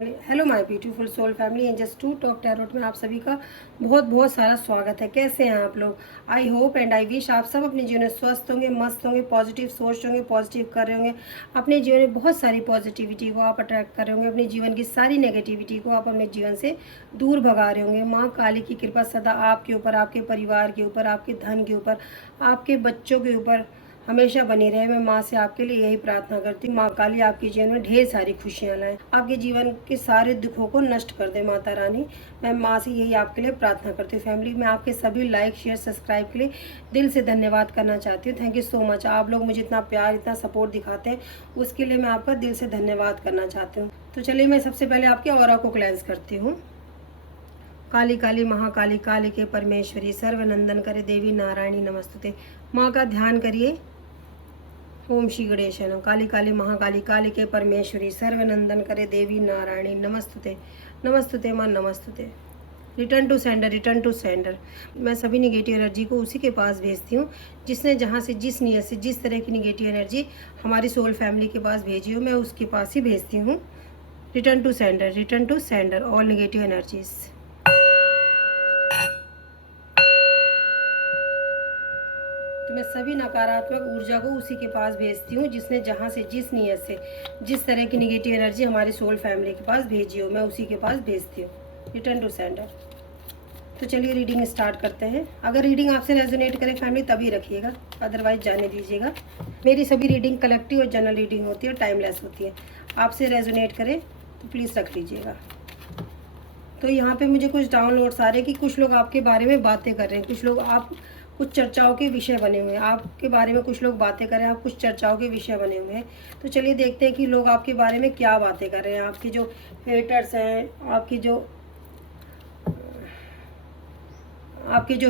Hello my beautiful soul family, and just to talk tarot में आप सभी का बहुत बहुत सारा स्वागत है। कैसे हैं आप लोग? I hope and I wish आप सब अपने जीवन में स्वस्थ होंगे, मस्त होंगे, पॉजिटिव सोच होंगे, पॉजिटिव कर रहे होंगे। अपने जीवन में बहुत सारी पॉजिटिविटी को आप अट्रैक्ट कर रहे होंगे, अपने जीवन की सारी नेगेटिविटी को आप अपने जीवन से दूर भगा रहे होंगे। माँ काली की कृपा सदा आपके ऊपर, आपके परिवार के ऊपर, आपके धन के ऊपर, आपके बच्चों के ऊपर हमेशा बनी रहे। मैं माँ से आपके लिए यही प्रार्थना करती हूँ। माँ काली आपके जीवन में ढेर सारी खुशियाँ लाए, आपके जीवन के सारे दुखों को नष्ट कर दे माता रानी। मैं माँ से यही आपके लिए प्रार्थना करती हूँ। फैमिली, मैं आपके सभी लाइक शेयर सब्सक्राइब के लिए दिल से धन्यवाद करना चाहती हूँ। Thank you so much. आप लोग मुझे इतना प्यार, इतना सपोर्ट दिखाते हैं, उसके लिए मैं आपका दिल से धन्यवाद करना चाहती हूँ। तो चलिए, मैं सबसे पहले आपके ऑरा को क्लेंस करती हूँ। काली काली महाकाली, काली के परमेश्वरी, सर्वनंदन करे देवी नारायणी नमस्तुते। माँ का ध्यान करिए। ओम श्री गणेश नमः। काली काली महाकाली, काली के परमेश्वरी, सर्वनंदन करे देवी नारायणी नमस्तुते। नमस्तुते माँ, नमस्तुते। Return to sender, return to sender. मैं सभी निगेटिव एनर्जी को उसी के पास भेजती हूँ जिसने जहाँ से, जिस नियत से, जिस तरह की निगेटिव एनर्जी हमारी सोल फैमिली के पास भेजी हो, मैं उसके पास ही भेजती हूँ। Return to sender, return to sender all negative energies. तो मैं सभी नकारात्मक ऊर्जा को उसी के पास भेजती हूँ जिसने जहाँ से, जिस नियत से, जिस तरह की निगेटिव एनर्जी हमारी सोल फैमिली के पास भेजी हो, मैं उसी के पास भेजती हूँ। Return to sender. तो चलिए रीडिंग स्टार्ट करते हैं। अगर रीडिंग आपसे रेजोनेट करे फैमिली तभी रखिएगा, अदरवाइज जाने दीजिएगा। मेरी सभी रीडिंग कलेक्टिव और जनरल रीडिंग होती है, टाइमलेस होती है। आपसे रेजोनेट करे तो प्लीज़ रख लीजिएगा। तो यहाँ पे मुझे कुछ डाउनलोड्स आ रहे हैं कि कुछ लोग आपके बारे में बातें कर रहे हैं, कुछ लोग आप कुछ चर्चाओं के विषय बने हुए हैं, आपके बारे में कुछ लोग बातें कर रहे हैं, आप कुछ चर्चाओं के विषय बने हुए हैं। तो चलिए देखते हैं कि लोग आपके बारे में क्या बातें कर रहे हैं। आपके जो हेटर्स हैं, आपके जो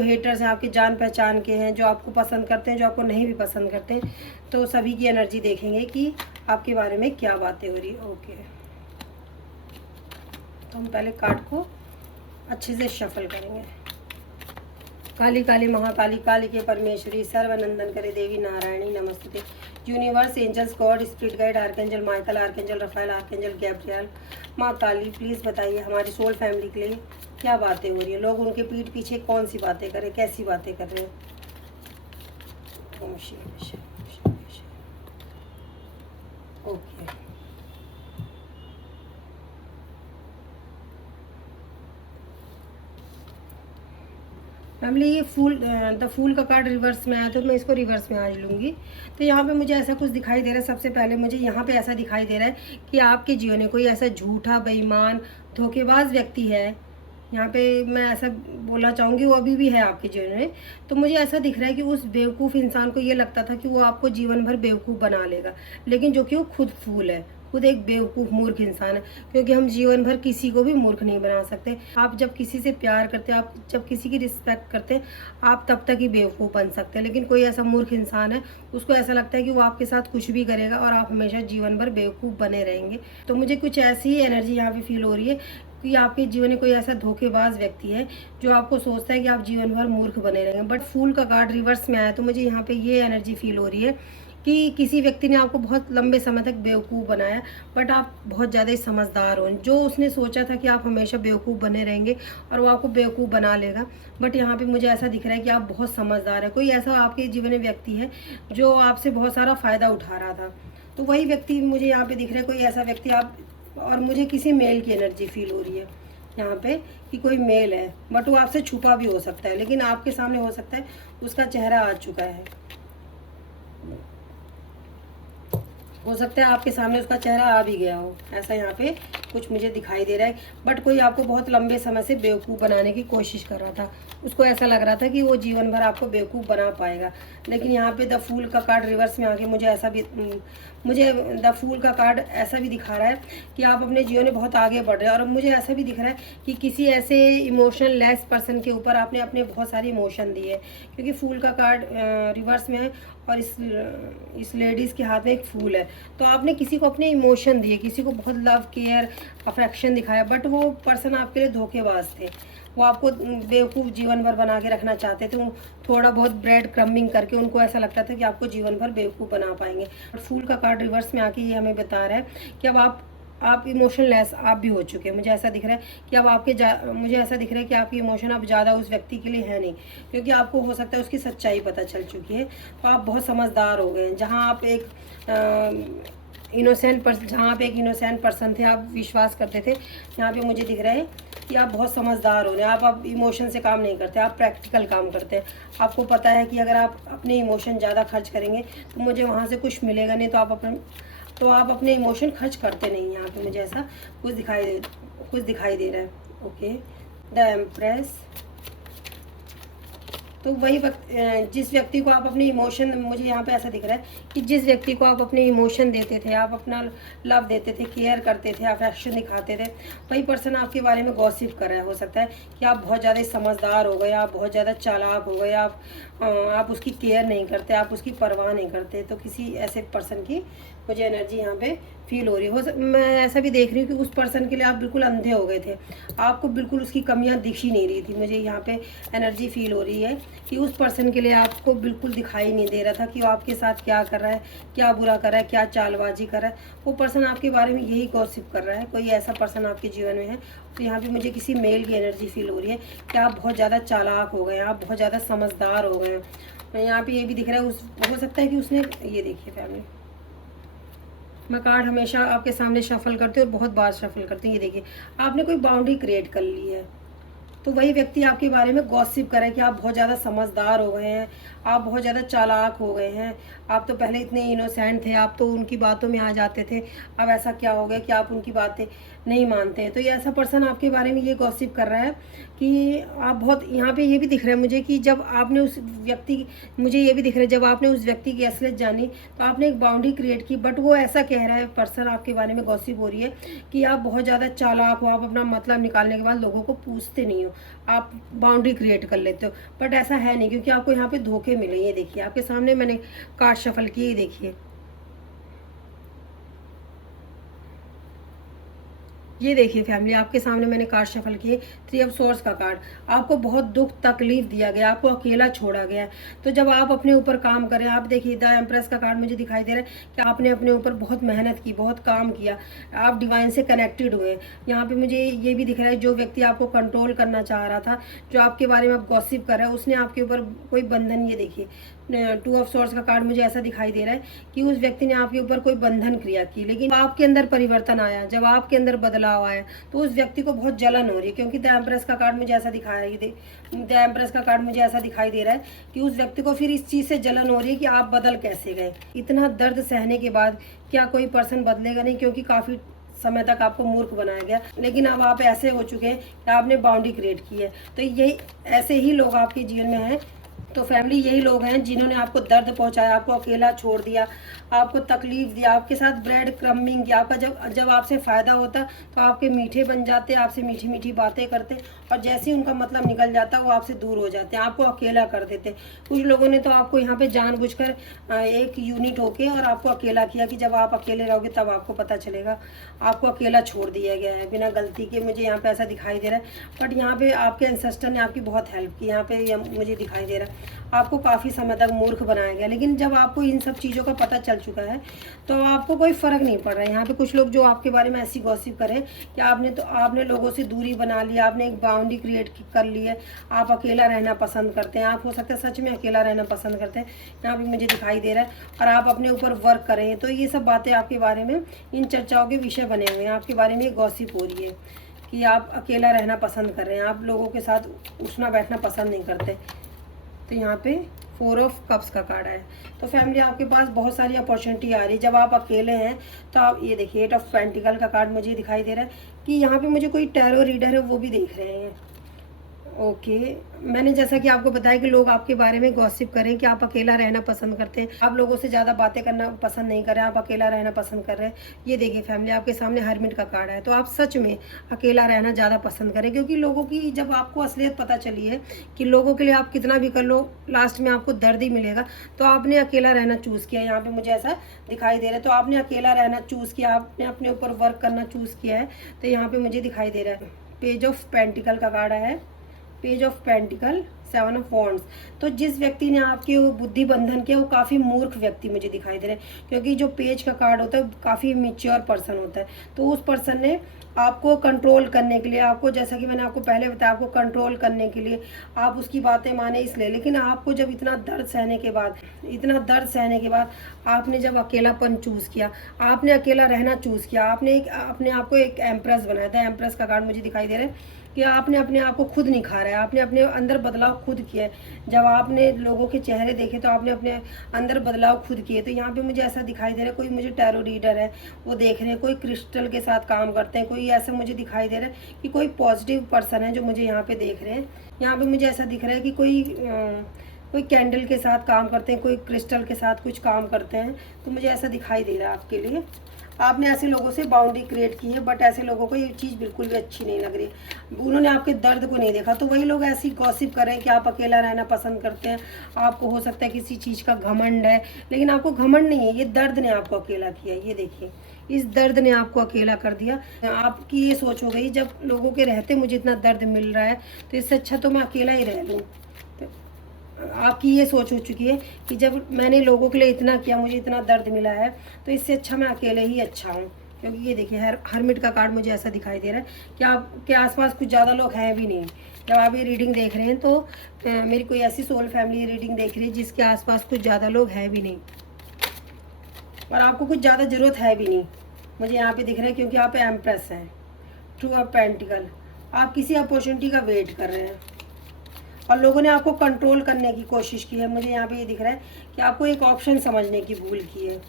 हेटर्स हैं, आपके जान पहचान के हैं, जो आपको पसंद करते हैं, जो आपको नहीं भी पसंद करते हैं, तो सभी की एनर्जी देखेंगे कि आपके बारे में क्या बातें हो रही है। ओके, तो हम पहले कार्ड को अच्छे से शफल करेंगे। काली काली महाकाली, काली के परमेश्वरी, सर्वनंदन करे देवी नारायणी नमस्ते। Universe, angels, god, spirit guide, archangel Michael, archangel Raphael, archangel Gabriel, माँ काली प्लीज़ बताइए हमारी सोल फैमिली के लिए क्या बातें हो रही है। लोग उनके पीठ पीछे कौन सी बातें कर रहे हैं, कैसी बातें कर रहे हैं। ओम शिव। ओके फैमिली, ये द फूल का कार्ड रिवर्स में आया, तो मैं इसको रिवर्स में आज लूँगी। तो यहाँ पे मुझे ऐसा कुछ दिखाई दे रहा है। सबसे पहले मुझे यहाँ पे ऐसा दिखाई दे रहा है कि आपके जीवन में कोई ऐसा झूठा, बेईमान, धोखेबाज व्यक्ति है। यहाँ पे मैं ऐसा बोलना चाहूँगी, वो अभी भी है आपके जीवन में। तो मुझे ऐसा दिख रहा है कि उस बेवकूफ़ इंसान को ये लगता था कि वो आपको जीवन भर बेवकूफ़ बना लेगा, लेकिन जो कि वो खुद फूल है, खुद एक बेवकूफ़ मूर्ख इंसान है। क्योंकि हम जीवन भर किसी को भी मूर्ख नहीं बना सकते। आप जब किसी से प्यार करते हैं, आप जब किसी की रिस्पेक्ट करते हैं, आप तब तक ही बेवकूफ़ बन सकते हैं। लेकिन कोई ऐसा मूर्ख इंसान है, उसको ऐसा लगता है कि वो आपके साथ कुछ भी करेगा और आप हमेशा जीवन भर बेवकूफ़ बने रहेंगे। तो मुझे कुछ ऐसी ही एनर्जी यहाँ पे फील हो रही है कि आपके जीवन में कोई ऐसा धोखेबाज व्यक्ति है जो आपको सोचता है कि आप जीवन भर मूर्ख बने रहेंगे। बट फूल का कार्ड रिवर्स में आया, तो मुझे यहाँ पे ये एनर्जी फील हो रही है कि किसी व्यक्ति ने आपको बहुत लंबे समय तक बेवकूफ़ बनाया, बट आप बहुत ज़्यादा ही समझदार हो। जो उसने सोचा था कि आप हमेशा बेवकूफ़ बने रहेंगे और वो आपको बेवकूफ़ बना लेगा, बट यहाँ पे मुझे ऐसा दिख रहा है कि आप बहुत समझदार है। कोई ऐसा आपके जीवन में व्यक्ति है जो आपसे बहुत सारा फ़ायदा उठा रहा था, तो वही व्यक्ति मुझे यहाँ पे दिख रहा है। कोई ऐसा व्यक्ति आप, और मुझे किसी मेल की एनर्जी फील हो रही है यहाँ पे कि कोई मेल है, बट वो आपसे छुपा भी हो सकता है, लेकिन आपके सामने हो सकता है उसका चेहरा आ चुका है। हो सकता है आपके सामने उसका चेहरा आ भी गया हो, ऐसा यहाँ पे कुछ मुझे दिखाई दे रहा है। बट कोई आपको बहुत लंबे समय से बेवकूफ़ बनाने की कोशिश कर रहा था। उसको ऐसा लग रहा था कि वो जीवन भर आपको बेवकूफ़ बना पाएगा। लेकिन यहाँ पे द फूल का कार्ड रिवर्स में आके मुझे द फूल का कार्ड ऐसा भी दिखा रहा है कि आप अपने जीवन में बहुत आगे बढ़ रहे हैं। और मुझे ऐसा भी दिख रहा है कि किसी ऐसे इमोशन लेस पर्सन के ऊपर आपने अपने बहुत सारे इमोशन दिए, क्योंकि फूल का कार्ड रिवर्स में है और इस लेडीज़ के हाथ में एक फूल है। तो आपने किसी को अपने इमोशन दिए, किसी को बहुत लव, केयर, अफेक्शन दिखाया, बट वो पर्सन आपके लिए धोखेबाज थे। वो आपको बेवकूफ़ जीवन भर बना के रखना चाहते थे। थोड़ा बहुत ब्रेड क्रम्बिंग करके उनको ऐसा लगता था कि आपको जीवन भर बेवकूफ़ बना पाएंगे। और फूल का कार्ड रिवर्स में आके ये हमें बता रहा है कि अब आप आप इमोशनलेस आप भी हो चुके हैं। मुझे ऐसा दिख रहा है कि अब मुझे ऐसा दिख रहा है कि आपकी इमोशन अब ज़्यादा उस व्यक्ति के लिए है नहीं, क्योंकि आपको हो सकता है उसकी सच्चाई पता चल चुकी है। तो आप बहुत समझदार हो गए हैं। जहाँ आप एक जहाँ पे एक इनोसेंट पर्सन थे, आप विश्वास करते थे, यहाँ पे मुझे दिख रहा है कि आप बहुत समझदार हो रहे हैं। आप अब इमोशन से काम नहीं करते, आप प्रैक्टिकल काम करते हैं। आपको पता है कि अगर आप अपने इमोशन ज़्यादा खर्च करेंगे तो मुझे वहाँ से कुछ मिलेगा नहीं, तो आप अपने इमोशन खर्च करते नहीं। यहाँ पे मुझे ऐसा कुछ दिखाई दे रहा है। Okay, the empress. तो वही जिस व्यक्ति को आप अपने इमोशन, मुझे यहाँ पे ऐसा दिख रहा है कि जिस व्यक्ति को आप अपने इमोशन देते थे, आप अपना लव देते थे, केयर करते थे, अफेक्शन दिखाते थे, वही पर्सन आपके बारे में गॉसिप कर रहा है। हो सकता है कि आप बहुत ज़्यादा समझदार हो गए, आप बहुत ज़्यादा चालाक हो गए, आप उसकी केयर नहीं करते, आप उसकी परवाह नहीं करते। तो किसी ऐसे पर्सन की मुझे एनर्जी यहाँ पे फील हो रही है। मैं ऐसा भी देख रही हूँ कि उस पर्सन के लिए आप बिल्कुल अंधे हो गए थे, आपको बिल्कुल उसकी कमियां दिख ही नहीं रही थी। मुझे यहाँ पे एनर्जी फील हो रही है कि उस पर्सन के लिए आपको बिल्कुल दिखाई नहीं दे रहा था कि वो आपके साथ क्या कर रहा है, क्या बुरा कर रहा है, क्या चालबाजी कर रहा है। वो पर्सन आपके बारे में यही गॉसिप कर रहा है। कोई ऐसा पर्सन आपके जीवन में है। तो यहाँ पे मुझे किसी मेल की एनर्जी फील हो रही है कि आप बहुत ज़्यादा चालाक हो गए हैं, आप बहुत ज़्यादा समझदार हो गए हैं। यहाँ पे ये भी दिख रहा है, हो सकता है कि उसने, ये देखिए फैमिली, मैं कार्ड हमेशा आपके सामने शफल करती हूँ और बहुत बार शफल करती हूँ। ये देखिए, आपने कोई बाउंड्री क्रिएट कर ली है। तो वही व्यक्ति आपके बारे में गॉसिप करे कि आप बहुत ज़्यादा समझदार हो गए हैं, आप बहुत ज़्यादा चालाक हो गए हैं, आप तो पहले इतने इनोसेंट थे, आप तो उनकी बातों में आ जाते थे, अब ऐसा क्या हो गया कि आप उनकी बातें नहीं मानते हैं। तो ये ऐसा पर्सन आपके बारे में ये गॉसिप कर रहा है कि आप बहुत, यहाँ पे ये भी दिख रहा है मुझे कि जब आपने उस व्यक्ति, मुझे ये भी दिख रहा है जब आपने उस व्यक्ति की असलियत जानी तो आपने एक बाउंड्री क्रिएट की। बट वो ऐसा कह रहा है, पर्सन आपके बारे में गॉसिप हो रही है कि आप बहुत ज़्यादा चालाक हो, आप अपना मतलब निकालने के बाद लोगों को पूछते नहीं हो, आप बाउंड्री क्रिएट कर लेते हो। बट ऐसा है नहीं, क्योंकि आपको यहाँ पे धोखे मिले। ये देखिए, आपके सामने मैंने कार्ड शफल किए, ये देखिए, ये देखिए फैमिली, आपके सामने मैंने कार्ड शफल किए, 3 ऑफ सोर्स का कार्ड। आपको बहुत दुख तकलीफ दिया गया, आपको अकेला छोड़ा गया। तो जब आप अपने ऊपर काम करें, आप देखिए द एम्प्रेस का कार्ड मुझे दिखाई दे रहा है कि आपने अपने ऊपर बहुत मेहनत की, बहुत काम किया, आप डिवाइन से कनेक्टेड हुए। यहाँ पे मुझे ये भी दिख रहा है, जो व्यक्ति आपको कंट्रोल करना चाह रहा था, जो आपके बारे में आप गॉसिप कर रहा है, उसने आपके ऊपर कोई बंधन, ये देखिए 2 ऑफ सोर्स का कार्ड मुझे ऐसा दिखाई दे रहा है कि उस व्यक्ति ने आपके ऊपर कोई बंधन क्रिया की, लेकिन आपके अंदर परिवर्तन आया, जब आपके अंदर बदलाव आया तो उस व्यक्ति को बहुत जलन हो रही है। क्योंकि द एम्प्रेस का कार्ड मुझे ऐसा दिखाया है, द एम्प्रेस का कार्ड मुझे ऐसा दिखाई दे रहा है कि उस व्यक्ति को फिर इस चीज़ से जलन हो रही है कि आप बदल कैसे गए। इतना दर्द सहने के बाद क्या कोई पर्सन बदलेगा नहीं, क्योंकि काफ़ी समय तक आपको मूर्ख बनाया गया, लेकिन अब आप ऐसे हो चुके हैं कि आपने बाउंड्री क्रिएट की है। तो यही ऐसे ही लोग आपके जीवन में हैं। तो फैमिली, यही लोग हैं जिन्होंने आपको दर्द पहुंचाया, आपको अकेला छोड़ दिया, आपको तकलीफ दिया, आपके साथ ब्रेड क्रम्बिंग किया। आपका जब आपसे फ़ायदा होता तो आपके मीठे बन जाते, आपसे मीठी मीठी बातें करते, और जैसे ही उनका मतलब निकल जाता वो आपसे दूर हो जाते हैं, आपको अकेला कर देते। कुछ लोगों ने तो आपको यहाँ पे जानबूझकर एक यूनिट होके और आपको अकेला किया कि जब आप अकेले रहोगे तब आपको पता चलेगा। आपको अकेला छोड़ दिया गया है बिना गलती के, मुझे यहाँ पे ऐसा दिखाई दे रहा है। बट यहाँ पे आपके एंसेस्टर ने आपकी बहुत हेल्प की, यहाँ पे मुझे दिखाई दे रहा है। आपको काफ़ी समय तक मूर्ख बनाया गया, लेकिन जब आपको इन सब चीज़ों का पता चल चुका है तो आपको कोई फ़र्क नहीं पड़ रहा है। यहाँ पे कुछ लोग जो आपके बारे में ऐसी गॉसिप करें कि आपने लोगों से दूरी बना ली, आपने एक बाउंड्री क्रिएट कर ली है, आप अकेला रहना पसंद करते हैं, आप हो सकता है सच में अकेला रहना पसंद करते हैं, यहाँ पे मुझे दिखाई दे रहा है, और आप अपने ऊपर वर्क करें। तो ये सब बातें आपके बारे में इन चर्चाओं के विषय बने हुए हैं। आपके बारे में गॉसिप हो रही है कि आप अकेला रहना पसंद कर रहे हैं, आप लोगों के साथ उठना बैठना पसंद नहीं करते। तो यहाँ पे 4 ऑफ कप्स का कार्ड है। तो फैमिली, आपके पास बहुत सारी अपॉर्चुनिटी आ रही है जब आप अकेले हैं। तो आप ये देखिए 8 ऑफ पेंटिकल का कार्ड मुझे दिखाई दे रहा है कि यहाँ पे मुझे कोई टैरो रीडर है वो भी देख रहे हैं। ओके, मैंने जैसा कि आपको बताया कि लोग आपके बारे में गॉसिप करें कि आप अकेला रहना पसंद करते हैं, आप लोगों से ज़्यादा बातें करना पसंद नहीं कर रहे हैं, आप अकेला रहना पसंद कर रहे हैं। ये देखिए फैमिली, आपके सामने हर्मिट का कार्ड है। तो आप सच में अकेला रहना ज़्यादा पसंद करें, क्योंकि लोगों की जब आपको असलियत पता चली है कि लोगों के लिए आप कितना भी कर लो लास्ट में आपको दर्द ही मिलेगा, तो आपने अकेला रहना चूज़ किया। यहाँ पर मुझे ऐसा दिखाई दे रहा है। तो आपने अकेला रहना चूज़ किया, आपने अपने ऊपर वर्क करना चूज़ किया है। तो यहाँ पर मुझे दिखाई दे रहा है पेज ऑफ पेंटिकल का कार्ड है, page of pentacle, 7 of wands. तो जिस व्यक्ति ने आपके वो बुद्धि बंधन किया वो काफ़ी मूर्ख व्यक्ति मुझे दिखाई दे रहा है, क्योंकि जो पेज का कार्ड होता है काफ़ी मेच्योर पर्सन होता है। तो उस पर्सन ने आपको कंट्रोल करने के लिए, आपको जैसा कि मैंने आपको पहले बताया, आपको कंट्रोल करने के लिए आप उसकी बातें माने इसलिए। लेकिन आपको जब इतना दर्द सहने के बाद आपने जब अकेलापन चूज़ किया, आपने अकेला रहना चूज़ किया, आपने अपने आप को एक एम्प्रेस बनाया था। एम्प्रेस का कार्ड मुझे दिखाई दे रहा है कि आपने अपने आप को खुद निखारा है, आपने अपने अंदर बदलाव खुद किया है। जब आपने लोगों के चेहरे देखे तो आपने अपने अंदर बदलाव खुद किए। तो यहाँ पे मुझे ऐसा दिखाई दे रहा है, कोई मुझे टैरो रीडर है वो देख रहे हैं, कोई क्रिस्टल के साथ काम करते हैं, कोई ऐसा मुझे दिखाई दे रहा है कि कोई पॉजिटिव पर्सन है जो मुझे यहाँ पे देख रहे हैं। यहाँ पे मुझे ऐसा दिख रहा है कि कोई कैंडल के साथ काम करते हैं, कोई क्रिस्टल के साथ कुछ काम करते हैं। तो मुझे ऐसा दिखाई दे रहा है आपके लिए। आपने ऐसे लोगों से बाउंड्री क्रिएट की है, बट ऐसे लोगों को ये चीज़ बिल्कुल भी अच्छी नहीं लग रही। उन्होंने आपके दर्द को नहीं देखा। तो वही लोग ऐसी गॉसिप करें कि आप अकेला रहना पसंद करते हैं, आपको हो सकता है किसी चीज़ का घमंड है, लेकिन आपको घमंड नहीं है, ये दर्द ने आपको अकेला किया। ये देखिए, इस दर्द ने आपको अकेला कर दिया। आपकी ये सोच हो गई, जब लोगों के रहते मुझे इतना दर्द मिल रहा है तो इससे अच्छा तो मैं अकेला ही रह लूँ। आपकी ये सोच हो चुकी है कि जब मैंने लोगों के लिए इतना किया, मुझे इतना दर्द मिला है, तो इससे अच्छा मैं अकेले ही अच्छा हूँ। क्योंकि ये देखिए, हरमिट का कार्ड मुझे ऐसा दिखाई दे रहा है कि आपके आसपास कुछ ज़्यादा लोग हैं भी नहीं। जब आप ये रीडिंग देख रहे हैं तो मेरी कोई ऐसी सोल फैमिली रीडिंग देख रही है जिसके आसपास कुछ ज़्यादा लोग हैं भी नहीं, और आपको कुछ ज़्यादा ज़रूरत है भी नहीं, मुझे यहाँ पे दिख रहा है। क्योंकि आप एम्प्रेस हैं, टू ऑफ पेंटिकल। आप किसी अपॉर्चुनिटी का वेट कर रहे हैं और लोगों ने आपको कंट्रोल करने की कोशिश की है। मुझे यहाँ पे ये दिख रहा है कि आपको एक ऑप्शन समझने की भूल की है।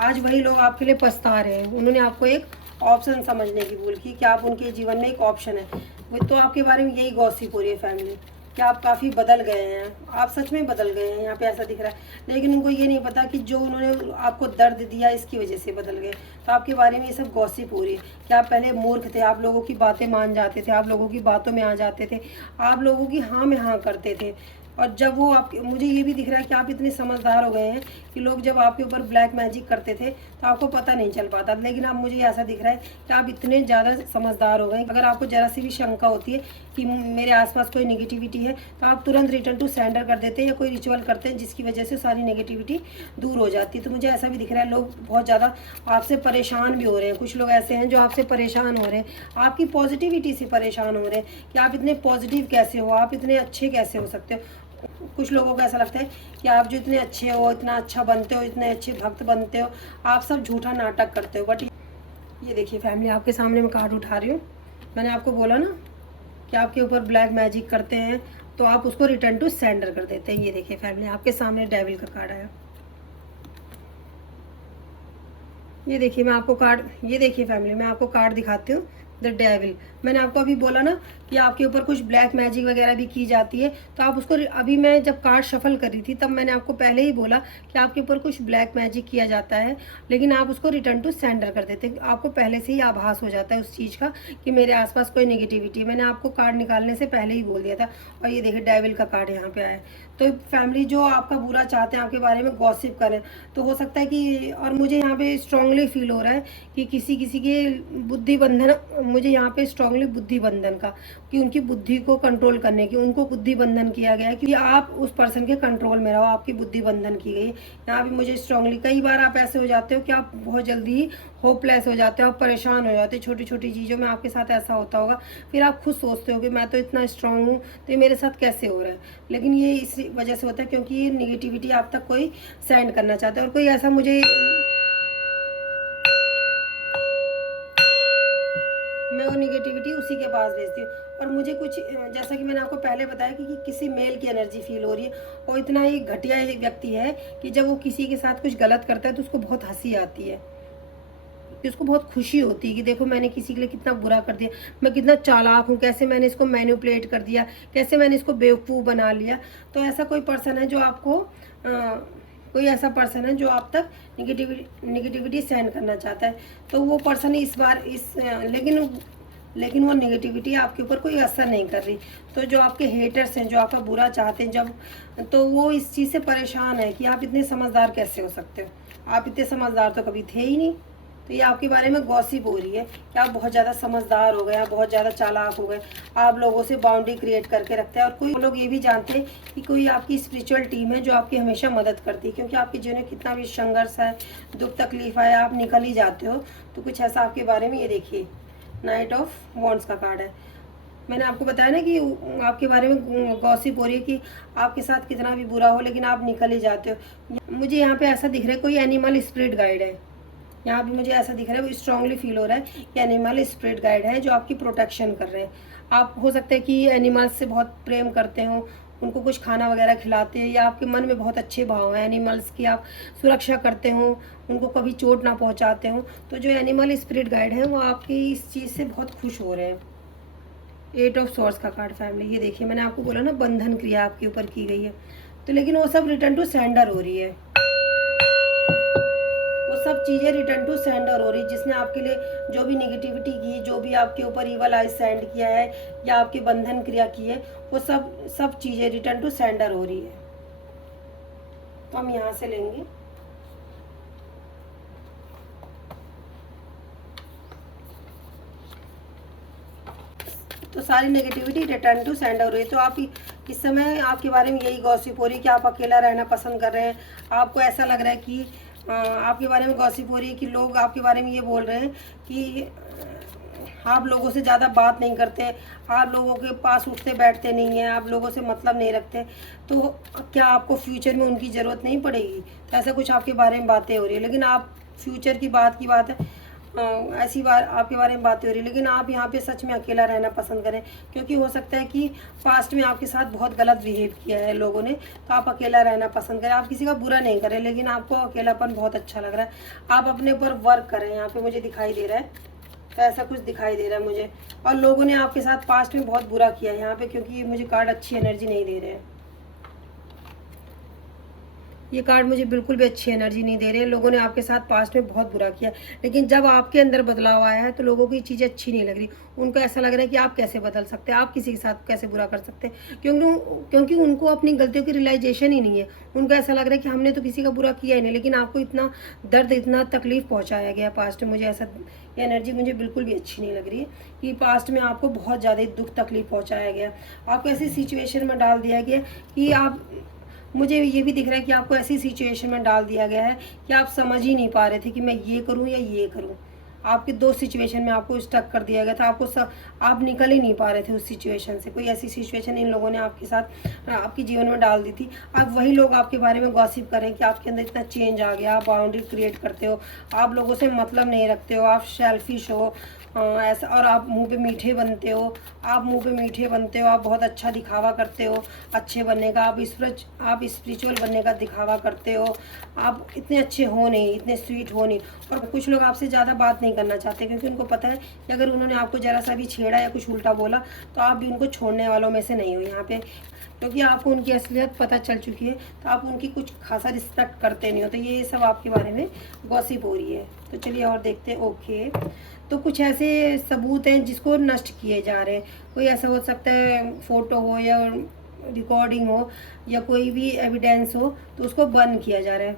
आज वही लोग आपके लिए पछता रहे हैं। उन्होंने आपको एक ऑप्शन समझने की भूल की कि आप उनके जीवन में एक ऑप्शन है। वो तो आपके बारे में यही गॉसिप हो रही है फैमिली कि आप काफ़ी बदल गए हैं, आप सच में बदल गए हैं, यहाँ पे ऐसा दिख रहा है। लेकिन उनको ये नहीं पता कि जो उन्होंने आपको दर्द दिया इसकी वजह से बदल गए। तो आपके बारे में ये सब गॉसिप हो रही है कि आप पहले मूर्ख थे, आप लोगों की बातें मान जाते थे, आप लोगों की बातों में आ जाते थे, आप लोगों की हाँ में हाँ करते थे। और जब वो आपके, मुझे ये भी दिख रहा है कि आप इतने समझदार हो गए हैं कि लोग जब आपके ऊपर ब्लैक मैजिक करते थे तो आपको पता नहीं चल पाता। लेकिन अब मुझे ऐसा दिख रहा है कि आप इतने ज़्यादा समझदार हो गए, अगर आपको ज़रा सी भी शंका होती है कि मेरे आसपास कोई नेगेटिविटी है तो आप तुरंत रिटर्न टू सेंडर कर देते हैं या कोई रिचुअल करते हैं जिसकी वजह से सारी नेगेटिविटी दूर हो जाती है। तो मुझे ऐसा भी दिख रहा है लोग बहुत ज़्यादा आपसे परेशान भी हो रहे हैं। कुछ लोग ऐसे हैं जो आपसे परेशान हो रहे हैं, आपकी पॉजिटिविटी से परेशान हो रहे हैं कि आप इतने पॉजिटिव कैसे हो, आप इतने अच्छे कैसे हो सकते हो। कुछ लोगों को ऐसा लगता है कि आप जो इतने अच्छे हो, इतना अच्छा बनते हो, इतने अच्छे भक्त बनते हो, आप सब झूठा नाटक करते हो। बट ये देखिए फैमिली, आपके सामने मैं कार्ड उठा रही हूँ। मैंने आपको बोला ना कि आपके ऊपर ब्लैक मैजिक करते हैं तो आप उसको रिटर्न टू सेंडर कर देते हैं। ये देखिए फैमिली, आपके सामने डेविल का कार्ड आया। ये देखिए मैं आपको कार्ड, ये देखिए फैमिली, मैं आपको कार्ड दिखाती हूँ, द डेविल। मैंने आपको अभी बोला ना कि आपके ऊपर कुछ ब्लैक मैजिक वगैरह भी की जाती है। तो आप उसको, अभी मैं जब कार्ड शफल कर रही थी तब मैंने आपको पहले ही बोला कि आपके ऊपर कुछ ब्लैक मैजिक किया जाता है, लेकिन आप उसको रिटर्न टू सेंडर कर देते हैं। आपको पहले से ही आभास हो जाता है उस चीज़ का कि मेरे आसपास कोई नेगेटिविटी है। मैंने आपको कार्ड निकालने से पहले ही बोल दिया था। और ये देखिए डेविल का कार्ड यहाँ पे आया। तो फैमिली जो आपका बुरा चाहते हैं, आपके बारे में गॉसिप करें, तो हो सकता है कि, और मुझे यहाँ पे स्ट्रांगली फील हो रहा है कि किसी के बुद्धि बंधन, मुझे यहाँ पे स्ट्रांगली बुद्धि बंधन का, कि उनकी बुद्धि को कंट्रोल करने की, उनको बुद्धि बंधन किया गया है कि आप उस पर्सन के कंट्रोल में रहो, आपकी बुद्धि बंधन की गई। यहाँ पे मुझे स्ट्रांगली, कई बार आप ऐसे हो जाते हो कि आप बहुत जल्दी ही होपलेस हो जाते हो, आप परेशान हो जाते हो छोटी छोटी चीज़ों में। आपके साथ ऐसा होता होगा, फिर आप खुद सोचते हो कि मैं तो इतना स्ट्रांग हूँ तो ये मेरे साथ कैसे हो रहा है। लेकिन ये इस वजह से होता है क्योंकि ये निगेटिविटी आप तक कोई सेंड करना चाहता है। और कोई ऐसा, मुझे, मैं वो निगेटिविटी उसी के पास भेजती हूँ। और मुझे कुछ, जैसा कि मैंने आपको पहले बताया कि किसी मेल की एनर्जी फील हो रही है। और इतना ही घटिया व्यक्ति है कि जब वो किसी के साथ कुछ गलत करता है तो उसको बहुत हंसी आती है, कि उसको बहुत खुशी होती है कि देखो मैंने किसी के लिए कितना बुरा कर दिया, मैं कितना चालाक हूँ, कैसे मैंने इसको मैनिपुलेट कर दिया, कैसे मैंने इसको बेवकूफ़ बना लिया। तो ऐसा कोई पर्सन है जो आपको, कोई ऐसा पर्सन है जो आप तक निगेटिविटी सेंड करना चाहता है। तो वो पर्सन इस बार लेकिन वो नेगेटिविटी आपके ऊपर कोई असर नहीं कर रही। तो जो आपके हेटर्स हैं, जो आपका बुरा चाहते हैं, जब, तो वो इस चीज़ से परेशान है कि आप इतने समझदार कैसे हो सकते हो। आप इतने समझदार तो कभी थे ही नहीं। तो ये आपके बारे में गॉसिप हो रही है कि आप बहुत ज़्यादा समझदार हो गए, आप बहुत ज़्यादा चालाक हो गए, आप लोगों से बाउंड्री क्रिएट करके रखते हैं। और कोई लोग ये भी जानते हैं कि कोई आपकी स्पिरिचुअल टीम है जो आपकी हमेशा मदद करती है, क्योंकि आपके जीवन में कितना भी संघर्ष है, दुख तकलीफ है, आप निकल ही जाते हो। तो कुछ ऐसा आपके बारे में, ये देखिए नाइट ऑफ वॉन्ड्स का कार्ड है। मैंने आपको बताया ना कि आपके बारे में गॉसिप हो रही है कि आपके साथ कितना भी बुरा हो लेकिन आप निकल ही जाते हो। मुझे यहाँ पे ऐसा दिख रहा है कोई एनिमल स्पिरिट गाइड है, यहाँ पे मुझे ऐसा दिख रहा है, वो स्ट्रांगली फील हो रहा है कि एनिमल स्पिरिट गाइड है जो आपकी प्रोटेक्शन कर रहे हैं। आप हो सकता है कि एनिमल्स से बहुत प्रेम करते हो, उनको कुछ खाना वगैरह खिलाते हैं, या आपके मन में बहुत अच्छे भाव हैं एनिमल्स की, आप सुरक्षा करते हो, उनको कभी चोट ना पहुंचाते हो। तो जो एनिमल स्पिरिट गाइड है वो आपकी इस चीज़ से बहुत खुश हो रहे हैं। 8 ऑफ सॉर्ड्स का कार्ड फैमिली, ये देखिए मैंने आपको बोला ना बंधन क्रिया आपके ऊपर की गई है, तो लेकिन वो सब रिटर्न टू सेंडर हो रही है, वो सब चीज़ें रिटर्न टू सेंडर हो रही है। जिसने आपके लिए जो भी नेगेटिविटी की, जो भी आपके ऊपर ईवल आई सेंड किया है या आपकी बंधन क्रिया की है, वो सब चीज़ें रिटर्न टू सेंडर हो रही है। तो हम यहाँ से लेंगे तो सारी नेगेटिविटी रिटर्न टू सेंडर हो रही है। तो आप इस समय आपके बारे में यही गॉसिप हो रही है कि आप अकेला रहना पसंद कर रहे हैं। आपको ऐसा लग रहा है कि आपके बारे में गॉसिप हो रही है कि लोग आपके बारे में ये बोल रहे हैं कि आप लोगों से ज़्यादा बात नहीं करते, आप लोगों के पास उठते बैठते नहीं हैं, आप लोगों से मतलब नहीं रखते, तो क्या आपको फ्यूचर में उनकी ज़रूरत नहीं पड़ेगी। तो ऐसा कुछ आपके बारे में बातें हो रही है, लेकिन आप फ्यूचर की बात है, ऐसी बार आपके बारे में बातें हो रही है, लेकिन आप यहाँ पे सच में अकेला रहना पसंद करें, क्योंकि हो सकता है कि पास्ट में आपके साथ बहुत गलत बिहेव किया है लोगों ने, तो आप अकेला रहना पसंद करें। आप किसी का बुरा नहीं करें, लेकिन आपको अकेलापन बहुत अच्छा लग रहा है, आप अपने ऊपर वर्क करें, यहाँ पे मुझे दिखाई दे रहा है। तो ऐसा कुछ दिखाई दे रहा है मुझे, और लोगों ने आपके साथ पास्ट में बहुत बुरा किया है यहाँ पे, क्योंकि मुझे कार्ड अच्छी एनर्जी नहीं दे रहे हैं। ये कार्ड मुझे बिल्कुल भी अच्छी एनर्जी नहीं दे रहे हैं। लोगों ने आपके साथ पास्ट में बहुत बुरा किया, लेकिन जब आपके अंदर बदलाव आया है तो लोगों को ये चीज़ें अच्छी नहीं लग रही। उनको ऐसा लग रहा है कि आप कैसे बदल सकते हैं, आप किसी के साथ कैसे बुरा कर सकते हैं, क्योंकि उनको अपनी गलतियों की रियलाइजेशन ही नहीं है। उनको ऐसा लग रहा है कि हमने तो किसी का बुरा किया ही नहीं, लेकिन आपको इतना दर्द, इतना तकलीफ पहुँचाया गया पास्ट में। मुझे ऐसा एनर्जी मुझे बिल्कुल भी अच्छी नहीं लग रही है कि पास्ट में आपको बहुत ज़्यादा दुख तकलीफ पहुँचाया गया, आपको ऐसी सिचुएशन में डाल दिया गया कि आप, मुझे ये भी दिख रहा है कि आपको ऐसी सिचुएशन में डाल दिया गया है कि आप समझ ही नहीं पा रहे थे कि मैं ये करूं या ये करूं। आपके दो सिचुएशन में आपको स्टक कर दिया गया था, आप निकल ही नहीं पा रहे थे उस सिचुएशन से। कोई ऐसी सिचुएशन इन लोगों ने आपके साथ आपके जीवन में डाल दी थी। अब वही लोग आपके बारे में गॉसिप करें कि आपके अंदर इतना चेंज आ गया, आप बाउंड्री क्रिएट करते हो, आप लोगों से मतलब नहीं रखते हो, आप सेल्फिश हो, ऐसा, और आप मुंह पे मीठे बनते हो, आप बहुत अच्छा दिखावा करते हो अच्छे बनने का, आप स्पिरिचुअल बनने का दिखावा करते हो, आप इतने अच्छे हो नहीं, इतने स्वीट हो नहीं। और कुछ लोग आपसे ज़्यादा बात नहीं करना चाहते, क्योंकि उनको पता है कि अगर उन्होंने आपको ज़रा सा भी छेड़ा या कुछ उल्टा बोला तो आप भी उनको छोड़ने वालों में से नहीं हो यहाँ पे, क्योंकि आपको उनकी असलियत पता चल चुकी है, तो आप उनकी कुछ खासा रिस्पेक्ट करते नहीं हो। तो ये सब आपके बारे में गॉसिप हो रही है। तो चलिए और देखते हैं। ओके, तो कुछ ऐसे सबूत हैं जिसको नष्ट किए जा रहे हैं। कोई ऐसा हो सकता है फ़ोटो हो या रिकॉर्डिंग हो या कोई भी एविडेंस हो, तो उसको बर्न किया जा रहा है।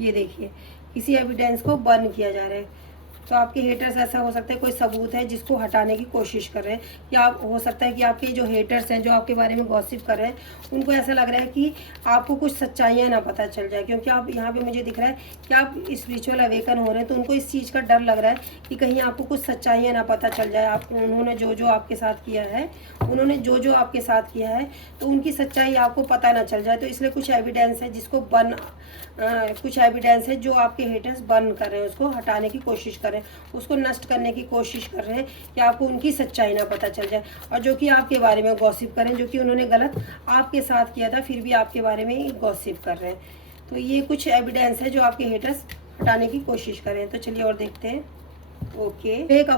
ये देखिए, किसी एविडेंस को बर्न किया जा रहा है। तो आपके हेटर्स, ऐसा हो सकता है कोई सबूत है जिसको हटाने की कोशिश कर रहे हैं, या हो सकता है कि आपके जो हेटर्स हैं जो आपके बारे में गॉसिप कर रहे हैं, उनको ऐसा लग रहा है कि आपको कुछ सच्चाइयाँ ना पता चल जाए, क्योंकि आप यहाँ पे मुझे दिख रहा है कि आप स्पिरिचुअल अवेकन हो रहे हैं, तो उनको इस चीज़ का डर लग रहा है कि कहीं आपको कुछ सच्चाइयाँ ना पता चल जाए। उन्होंने जो आपके साथ किया है, तो उनकी सच्चाई आपको पता ना चल जाए। तो इसलिए कुछ एविडेंस है जिसको कुछ एविडेंस है जो आपके हेटर्स बर्न कर रहे हैं, उसको हटाने की कोशिश कर रहे हैं, उसको नष्ट करने की कोशिश कर रहे हैं कि आपको उनकी सच्चाई ना पता चल जाए, और जो कि आपके बारे में गॉसिप करें, जो कि उन्होंने गलत आपके साथ किया था फिर भी आपके बारे में गॉसिप कर रहे हैं। तो ये कुछ एविडेंस है जो आपके हेटर्स हटाने की कोशिश कर रहे हैं। तो चलिए और देखते हैं। ओके, फेक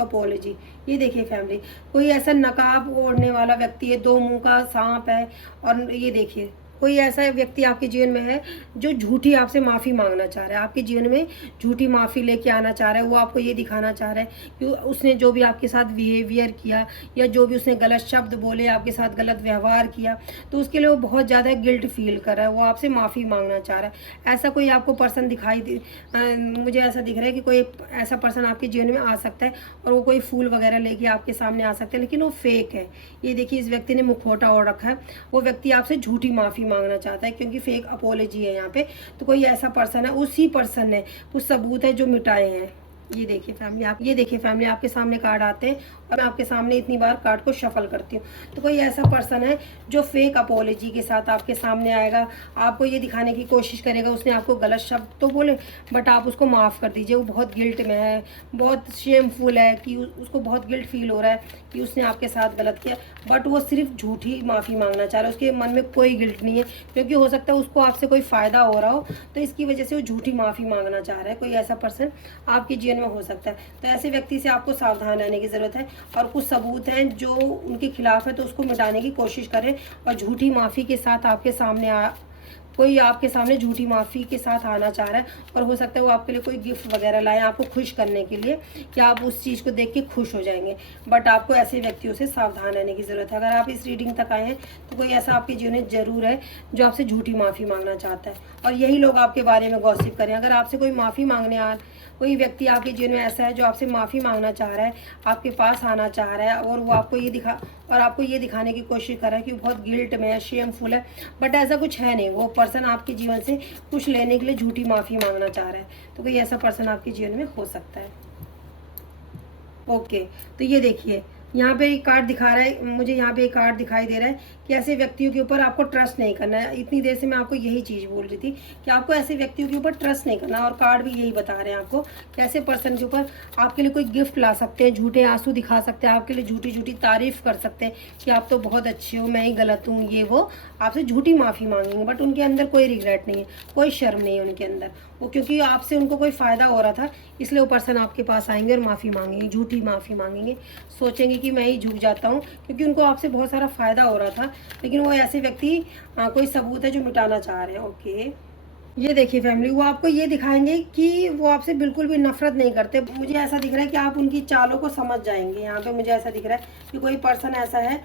अपोलॉजी, ये देखिए फैमिली, कोई ऐसा नकाब ओढ़ने वाला व्यक्ति है, दो मुंह का सांप है, और ये देखिए कोई ऐसा व्यक्ति आपके जीवन में है जो झूठी आपसे माफ़ी मांगना चाह रहा है, आपके जीवन में झूठी माफ़ी लेके आना चाह रहा है। वो आपको ये दिखाना चाह रहा है कि उसने जो भी आपके साथ बिहेवियर किया या जो भी उसने गलत शब्द बोले, आपके साथ गलत व्यवहार किया, तो उसके लिए वो बहुत ज़्यादा गिल्ट फील कर रहा है, वो आपसे माफ़ी मांगना चाह रहा है। ऐसा कोई आपको पर्सन दिखाई दे, मुझे ऐसा दिख रहा है कि कोई ऐसा पर्सन आपके जीवन में आ सकता है और वो कोई फूल वगैरह लेके आपके सामने आ सकता है, लेकिन वो फेक है। ये देखिए, इस व्यक्ति ने मुखौटा ओढ़ रखा है, वो व्यक्ति आपसे झूठी माफ़ी मांगना चाहता है क्योंकि फेक अपोलॉजी है यहाँ पे। तो कोई ऐसा पर्सन है, उसी पर्सन ने कुछ सबूत है जो मिटाए हैं। ये देखिए फैमिली, आप ये देखिए फैमिली, आपके सामने कार्ड आते हैं और मैं आपके सामने इतनी बार कार्ड को शफल करती हूँ। तो कोई ऐसा पर्सन है जो फेक अपोलॉजी के साथ आपके सामने आएगा, आपको ये दिखाने की कोशिश करेगा उसने आपको गलत शब्द तो बोले बट आप उसको माफ़ कर दीजिए। वो बहुत गिल्ट में है, बहुत शेमफुल है कि उसको बहुत गिल्ट फील हो रहा है कि उसने आपके साथ गलत किया, बट वो सिर्फ झूठी माफ़ी मांगना चाह रहा है। उसके मन में कोई गिल्ट नहीं है क्योंकि हो सकता है उसको आपसे कोई फ़ायदा हो रहा हो, तो इसकी वजह से वो झूठी माफ़ी मांगना चाह रहा है। कोई ऐसा पर्सन आपके जीवन में हो सकता है। तो ऐसे व्यक्ति से आपको सावधान रहने की ज़रूरत है और कुछ सबूत हैं जो उनके खिलाफ है तो उसको मिटाने की कोशिश करें। और झूठी माफ़ी के साथ आपके सामने कोई आपके सामने झूठी माफ़ी के साथ आना चाह रहा है और हो सकता है वो आपके लिए कोई गिफ्ट वगैरह लाए आपको खुश करने के लिए कि आप उस चीज़ को देख के खुश हो जाएंगे, बट आपको ऐसे व्यक्तियों से सावधान रहने की ज़रूरत है। अगर आप इस रीडिंग तक आए हैं तो कोई ऐसा आपके जीवन में ज़रूर है जो आपसे झूठी माफ़ी मांगना चाहता है और यही लोग आपके बारे में गॉसिप करें। अगर आपसे कोई माफ़ी मांगने कोई व्यक्ति आपके जीवन में ऐसा है जो आपसे माफ़ी मांगना चाह रहा है, आपके पास आना चाह रहा है और वो आपको ये दिखाने की कोशिश कर रहा है कि वो बहुत गिल्ट में है, शेमफुल है, बट ऐसा कुछ है नहीं। वो पर्सन आपके जीवन से कुछ लेने के लिए झूठी माफ़ी मांगना चाह रहा है। तो कोई ऐसा पर्सन आपके जीवन में हो सकता है। ओके, तो ये देखिए यहाँ पे एक कार्ड दिखा रहा है मुझे, यहाँ पे एक कार्ड दिखाई दे रहा है कि ऐसे व्यक्तियों के ऊपर आपको ट्रस्ट नहीं करना है। इतनी देर से मैं आपको यही चीज़ बोल रही थी कि आपको ऐसे व्यक्तियों के ऊपर ट्रस्ट नहीं करना, और कार्ड भी यही बता रहे हैं आपको कि ऐसे पर्सन के ऊपर आपके लिए कोई गिफ्ट ला सकते हैं, झूठे आंसू दिखा सकते हैं, आपके लिए झूठी झूठी तारीफ कर सकते हैं कि आप तो बहुत अच्छे हो, मैं ही गलत हूँ, ये वो आपसे झूठी माफ़ी मांगेंगे, बट उनके अंदर कोई रिग्रेट नहीं है, कोई शर्म नहीं है उनके अंदर। वो क्योंकि आपसे उनको कोई फ़ायदा हो रहा था इसलिए वो पर्सन आपके पास आएंगे और माफ़ी मांगेंगे, झूठी माफ़ी मांगेंगे, सोचेंगे कि मैं ही झुक जाता हूँ क्योंकि उनको आपसे बहुत सारा फ़ायदा हो रहा था। लेकिन वो ऐसे व्यक्ति कोई सबूत है जो मिटाना चाह रहे हैं। ओके, ये देखिए फैमिली, वो आपको ये दिखाएंगे कि वो आपसे बिल्कुल भी नफरत नहीं करते। मुझे ऐसा दिख रहा है कि आप उनकी चालों को समझ जाएंगे। यहाँ पे मुझे ऐसा दिख रहा है कि कोई पर्सन ऐसा है,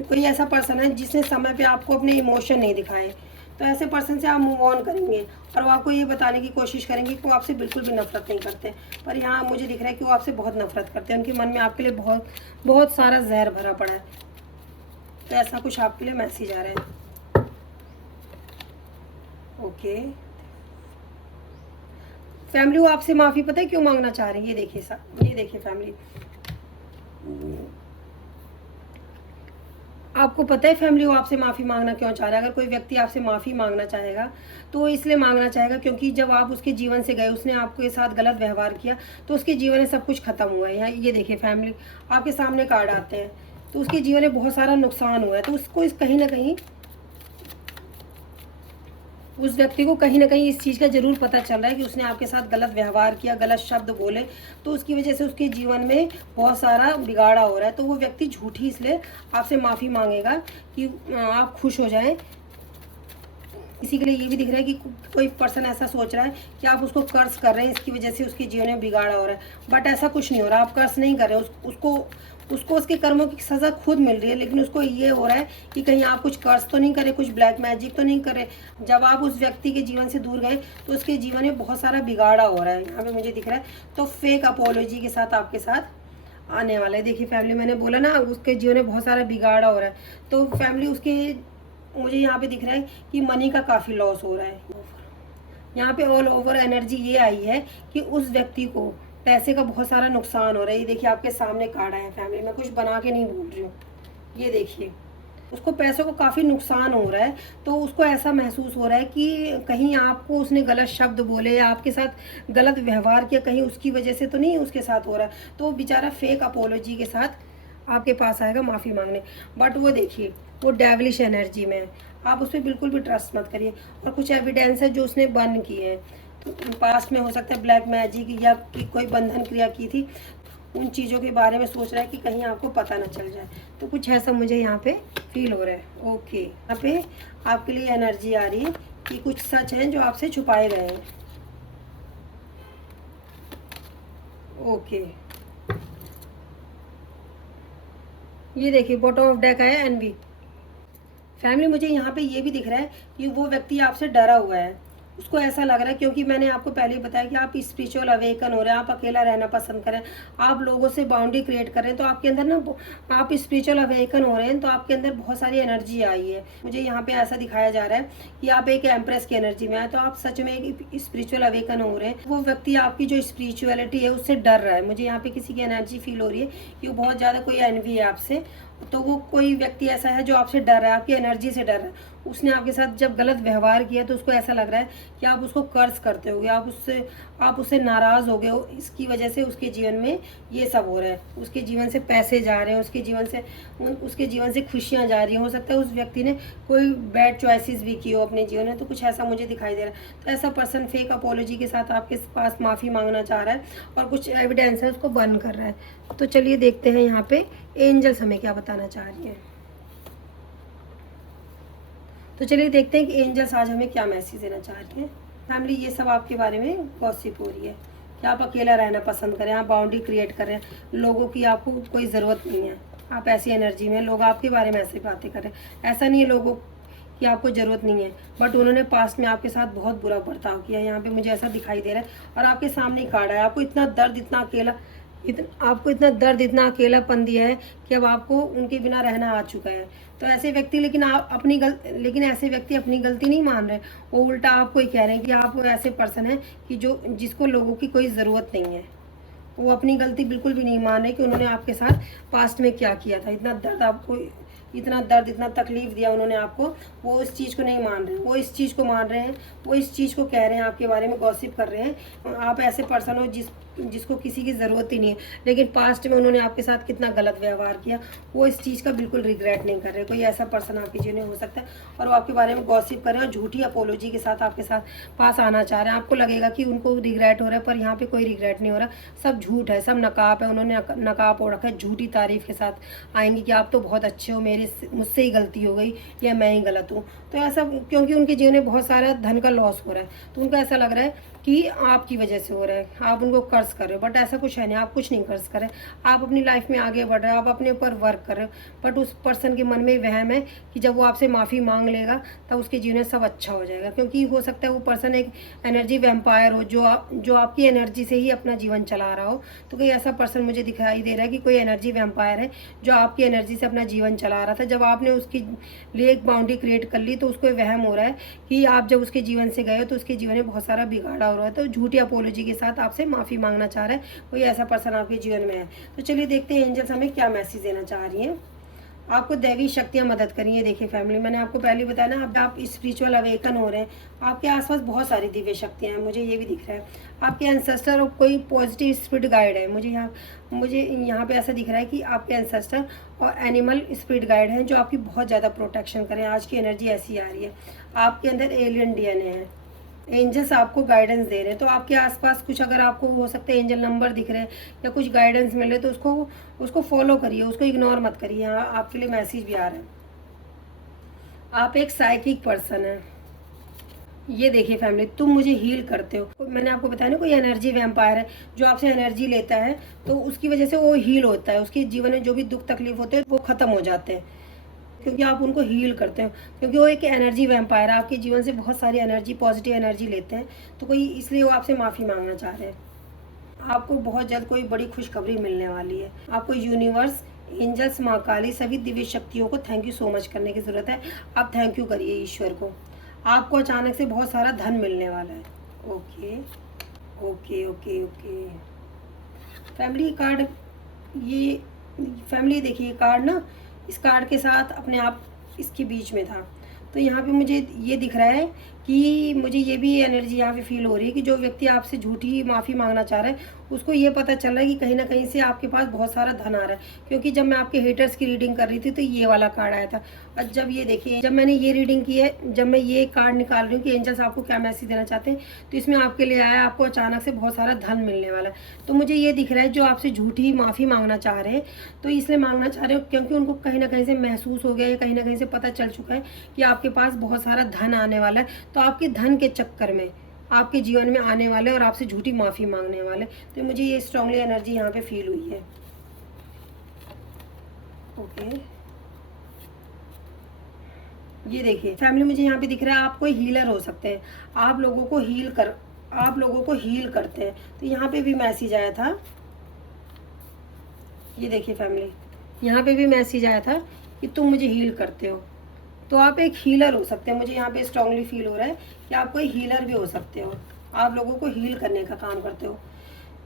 कोई ऐसा पर्सन है जिसने समय पे आपको अपने इमोशन नहीं दिखाए, तो ऐसे पर्सन से आप मूव ऑन करेंगे और वो आपको ये बताने की कोशिश करेंगे कि वो आपसे बिल्कुल भी नफरत नहीं करते। पर यहाँ मुझे दिख रहा है कि वो आपसे बहुत नफरत करते हैं, उनके मन में आपके लिए बहुत बहुत सारा जहर भरा पड़ा है। तो ऐसा कुछ आपके लिए मैसेज आ रहा है। ओके फैमिली, वो आपसे माफ़ी पता है क्यों मांगना चाह रहे हैं? ये देखिए फैमिली, आपको पता है फैमिली वो आपसे माफ़ी मांगना क्यों चाह रहा है? अगर कोई व्यक्ति आपसे माफ़ी मांगना चाहेगा तो वो इसलिए मांगना चाहेगा क्योंकि जब आप उसके जीवन से गए, उसने आपके साथ गलत व्यवहार किया तो उसके जीवन में सब कुछ खत्म हुआ है। यहाँ ये देखिए फैमिली, आपके सामने कार्ड आते हैं, तो उसके जीवन में बहुत सारा नुकसान हुआ है, तो उसको कहीं ना कहीं उस व्यक्ति को कहीं ना कहीं इस चीज़ का ज़रूर पता चल रहा है कि उसने आपके साथ गलत व्यवहार किया, गलत शब्द बोले, तो उसकी वजह से उसके जीवन में बहुत सारा बिगाड़ा हो रहा है। तो वो व्यक्ति झूठी इसलिए आपसे माफ़ी मांगेगा कि आप खुश हो जाएं। इसी के लिए ये भी दिख रहा है कि कोई पर्सन ऐसा सोच रहा है कि आप उसको कर्ज कर रहे हैं, इसकी वजह से उसके जीवन में बिगाड़ा हो रहा है, बट ऐसा कुछ नहीं हो रहा। आप कर्ज नहीं कर रहे, उसको उसके कर्मों की सज़ा खुद मिल रही है, लेकिन उसको ये हो रहा है कि कहीं आप कुछ कर्ज तो नहीं करे, कुछ ब्लैक मैजिक तो नहीं करे। जब आप उस व्यक्ति के जीवन से दूर गए तो उसके जीवन में बहुत सारा बिगाड़ा हो रहा है, यहाँ पे मुझे दिख रहा है। तो फेक अपोलॉजी के साथ आपके साथ आने वाला है। देखिए फैमिली, मैंने बोला ना उसके जीवन में बहुत सारा बिगाड़ा हो रहा है, तो फैमिली उसके मुझे यहाँ पे दिख रहा है कि मनी का काफ़ी लॉस हो रहा है। यहाँ पे ऑल ओवर एनर्जी ये आई है कि उस व्यक्ति को पैसे का बहुत सारा नुकसान हो रहा है। ये देखिए आपके सामने कार्ड आया है फैमिली, मैं कुछ बना के नहीं बोल रही हूँ। ये देखिए उसको पैसों को काफ़ी नुकसान हो रहा है, तो उसको ऐसा महसूस हो रहा है कि कहीं आपको उसने गलत शब्द बोले या आपके साथ गलत व्यवहार किया, कहीं उसकी वजह से तो नहीं उसके साथ हो रहा है। तो वो बेचारा फेक अपोलॉजी के साथ आपके पास आएगा माफ़ी मांगने, बट वो देखिए वो डेविलिश एनर्जी में है। आप उस पर बिल्कुल भी ट्रस्ट मत करिए। और कुछ एविडेंस है जो उसने बंद किए हैं, पास्ट में हो सकता है ब्लैक मैजिक या कोई बंधन क्रिया की थी, उन चीज़ों के बारे में सोच रहा है कि कहीं आपको पता ना चल जाए। तो कुछ ऐसा मुझे यहाँ पे फील हो रहा है। ओके, यहाँ पे आपके लिए एनर्जी आ रही है कि कुछ सच हैं जो आपसे छुपाए गए हैं। ओके, ये देखिए बॉटम ऑफ डेक आया एनवी। फैमिली मुझे यहाँ पे ये भी दिख रहा है कि वो व्यक्ति आपसे डरा हुआ है। उसको ऐसा लग रहा है, क्योंकि मैंने आपको पहले ही बताया कि आप स्पिरिचुअल अवेकन हो रहे हैं, आप अकेला रहना पसंद करें, आप लोगों से बाउंड्री क्रिएट कर रहे हैं, तो आपके अंदर ना आप स्पिरिचुअल अवेकन हो रहे हैं, तो आपके अंदर बहुत सारी एनर्जी आई है। मुझे यहाँ पे ऐसा दिखाया जा रहा है कि आप एक एम्प्रेस की एनर्जी में आए, तो आप सच में एक स्पिरिचुअल अवेकन हो रहे हैं। वो व्यक्ति आपकी जो स्पिरिचुअलिटी है उससे डर रहा है। मुझे यहाँ पे किसी की एनर्जी फील हो रही है कि वो बहुत ज़्यादा कोई एनवी है आपसे। तो वो कोई व्यक्ति ऐसा है जो आपसे डर रहा है, आपकी एनर्जी से डर रहा है। उसने आपके साथ जब गलत व्यवहार किया तो उसको ऐसा लग रहा है कि आप उसको कर्ज करते होगे, आप उससे नाराज़ हो गए हो। इसकी वजह से उसके जीवन में ये सब हो रहा है। उसके जीवन से पैसे जा रहे हैं, उसके जीवन से खुशियाँ जा रही हैं। हो सकता है उस व्यक्ति ने कोई बैड चॉइसेस भी की हो अपने जीवन में। तो कुछ ऐसा मुझे दिखाई दे रहा है। तो ऐसा पर्सन फेक अपोलॉजी के साथ आपके पास माफ़ी मांगना चाह रहा है और कुछ एविडेंस है उसको बर्न कर रहा है। तो चलिए देखते हैं यहाँ पे एंजल्स हमें क्या बताना चाह रही है। तो चलिए देखते हैं कि एंजल्स आज हमें क्या मैसेज देना चाह रही हैं। फैमिली, ये सब आपके बारे में गॉसिप हो रही है कि आप अकेला रहना पसंद करें, आप बाउंड्री क्रिएट करें, लोगों की आपको कोई ज़रूरत नहीं है, आप ऐसी एनर्जी में, लोग आपके बारे में ऐसी बातें करें। ऐसा नहीं है लोगों की आपको ज़रूरत नहीं है, बट उन्होंने पास्ट में आपके साथ बहुत बुरा बर्ताव किया। यहाँ पे मुझे ऐसा दिखाई दे रहा है और आपके सामने कार्ड है। आपको इतना दर्द, इतना अकेलापन दिया है कि अब आपको उनके बिना रहना आ चुका है। तो ऐसे व्यक्ति लेकिन ऐसे व्यक्ति अपनी गलती नहीं मान रहे, वो उल्टा आपको ही कह रहे हैं कि आप ऐसे पर्सन हैं कि जिसको लोगों की कोई ज़रूरत नहीं है। वो अपनी गलती बिल्कुल भी नहीं मान रहे कि उन्होंने आपके साथ पास्ट में क्या किया था। इतना दर्द, इतना तकलीफ दिया उन्होंने आपको, वो इस चीज़ को नहीं मान रहे, वो इस चीज़ को मान रहे हैं, वो इस चीज़ को कह रहे हैं, आपके बारे में गॉसिप कर रहे हैं। आप ऐसे पर्सन हो जिसको किसी की ज़रूरत ही नहीं है, लेकिन पास्ट में उन्होंने आपके साथ कितना गलत व्यवहार किया, वो इस चीज़ का बिल्कुल रिग्रेट नहीं कर रहे। कोई ऐसा पर्सन आपके जीवन में हो सकता है और वो आपके बारे में गॉसिप कर रहे हैं और झूठी अपोलॉजी के साथ आपके साथ पास आना चाह रहे हैं। आपको लगेगा कि उनको रिग्रेट हो रहा है, पर यहाँ पे कोई रिग्रेट नहीं हो रहा, सब झूठ है, सब नकाब है। उन्होंने नकाब ओढ़ रखा है, झूठी तारीफ के साथ आएंगे कि आप तो बहुत अच्छे हो, मुझसे ही गलती हो गई या मैं ही गलत हूँ। तो ऐसा, क्योंकि उनके जीवन में बहुत सारा धन का लॉस हो रहा है, तो उनको ऐसा लग रहा है कि आपकी वजह से हो रहा है, आप उनको कर्ज कर रहे हो। बट ऐसा कुछ है नहीं, आप कुछ नहीं कर्ज कर रहे, आप अपनी लाइफ में आगे बढ़ रहे हो, आप अपने ऊपर वर्क कर रहे हो। बट उस पर्सन के मन में वहम है कि जब वो आपसे माफ़ी मांग लेगा तब उसके जीवन में सब अच्छा हो जाएगा। क्योंकि हो सकता है वो पर्सन एक एनर्जी वैम्पायर हो, जो आपकी एनर्जी से ही अपना जीवन चला रहा हो। तो कोई ऐसा पर्सन मुझे दिखाई दे रहा है कि कोई एनर्जी वैम्पायर है जो आपकी एनर्जी से अपना जीवन चला रहा था। जब आपने उसके लिए एक बाउंड्री क्रिएट कर ली तो उसको वहम हो रहा है कि आप जब उसके जीवन से गए हो तो उसके जीवन में बहुत सारा बिगाड़ा हो रहा है। तो झूठी अपोलॉजी के साथ आपसे माफ़ी मांगना चाह रहा है, कोई ऐसा पर्सन आपके जीवन में है। तो चलिए देखते हैं एंजल्स हमें क्या मैसेज देना चाह रही हैं। आपको दैवी शक्तियाँ मदद करिए। देखिए फैमिली, मैंने आपको पहले बताया ना, अब आप स्पिरिचुअल अवेकन हो रहे हैं, आपके आसपास बहुत सारी दिव्य शक्तियाँ हैं। मुझे ये भी दिख रहा है आपके एंसेस्टर और कोई पॉजिटिव स्पिरिट गाइड है। मुझे यहाँ पे ऐसा दिख रहा है कि आपके एंसेस्टर और एनिमल स्पिरिट गाइड हैं जो आपकी बहुत ज़्यादा प्रोटेक्शन करें। आज की एनर्जी ऐसी आ रही है, आपके अंदर एलियन डीएनए है, एंजल्स आपको गाइडेंस दे रहे हैं। तो आपके आसपास कुछ, अगर आपको हो सकता है एंजल नंबर दिख रहे हैं या कुछ गाइडेंस मिल रहे, तो उसको फॉलो करिए, उसको इग्नोर मत करिए। यहाँ आपके लिए मैसेज भी आ रहा है। आप एक साइकिक पर्सन है। ये देखिए फैमिली, तुम मुझे हील करते हो। मैंने आपको बताया ना, कोई एनर्जी वैम्पायर है जो आपसे एनर्जी लेता है, तो उसकी वजह से वो हील होता है। उसके जीवन में जो भी दुख तकलीफ होते हैं वो ख़त्म हो जाते हैं, क्योंकि आप उनको हील करते हो। क्योंकि वो एक एनर्जी वैम्पायर है, आपके जीवन से बहुत सारी एनर्जी, पॉजिटिव एनर्जी लेते हैं। तो कोई इसलिए वो आपसे माफ़ी मांगना चाह रहे हैं। आपको बहुत जल्द कोई बड़ी खुशखबरी मिलने वाली है। आपको यूनिवर्स, एंजल्स, माँ काली, सभी दिव्य शक्तियों को थैंक यू सो मच करने की ज़रूरत है। आप थैंक यू करिए ईश्वर को। आपको अचानक से बहुत सारा धन मिलने वाला है। Okay okay okay okay family, card, ये फैमिली देखिए कार्ड ना, इस कार्ड के साथ अपने आप इसके बीच में था। तो यहाँ पे मुझे ये दिख रहा है कि मुझे ये भी एनर्जी यहाँ पे फील हो रही है कि जो व्यक्ति आपसे झूठी माफ़ी मांगना चाह रहा है उसको ये पता चल रहा है कि कहीं ना कहीं से आपके पास बहुत सारा धन आ रहा है। क्योंकि जब मैं आपके हेटर्स की रीडिंग कर रही थी तो ये वाला कार्ड आया था। और जब ये देखिए, जब मैंने ये रीडिंग की है, जब मैं ये कार्ड निकाल रही हूँ कि एंजल्स आपको क्या मैसेज देना चाहते हैं, तो इसमें आपके लिए आया आपको अचानक से बहुत सारा धन मिलने वाला है। तो मुझे ये दिख रहा है जो आपसे झूठी माफ़ी मांगना चाह रहे हैं, तो इसलिए मांगना चाह रहे हो क्योंकि उनको कहीं ना कहीं से महसूस हो गया है, कहीं ना कहीं से पता चल चुका है कि आपके पास बहुत सारा धन आने वाला है। तो आपके धन के चक्कर में आपके जीवन में आने वाले और आपसे झूठी माफ़ी मांगने वाले। तो मुझे ये स्ट्रांगली एनर्जी यहाँ पे फील हुई है। ओके, ये देखिए फैमिली, मुझे यहाँ पे दिख रहा है आप कोई हीलर हो सकते हैं, आप लोगों को हील करते हैं। तो यहाँ पे भी मैसेज आया था, ये देखिए फैमिली, यहाँ पे भी मैसेज आया था कि तुम मुझे हील करते हो। तो आप एक हीलर हो सकते हैं, मुझे यहाँ पे स्ट्रांगली फील हो रहा है कि आप कोई हीलर भी हो सकते हो, आप लोगों को हील करने का काम करते हो।